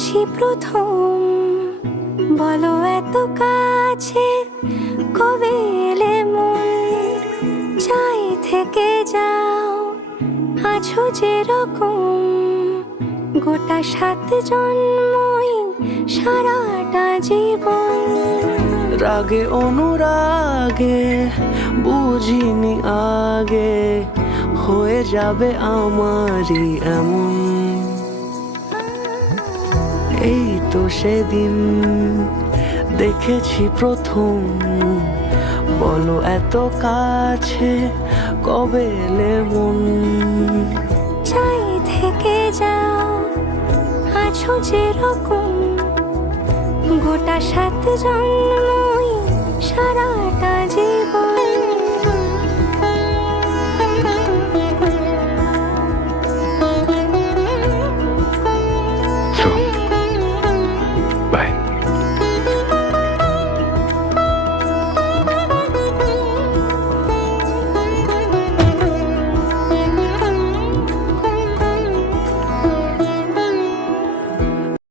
দেখেছি প্রথম, বলো এত কাছে কবে এলে মন, চাই থেকে যাও আছো যেরকম, গোটা 7 জন্মই সারাটা জীবন। রাগে অনুরাগে বুঝিনি আগে, হয়ে যাবে আমারই এমন। এই তো সেদিন দেখেছি প্রথম, বলো এত কাছে কবে এলে মন, চাই থেকে যাও আছো যেরকম, গোটা 7 জন্মই সারাটা জীবন। So, bye.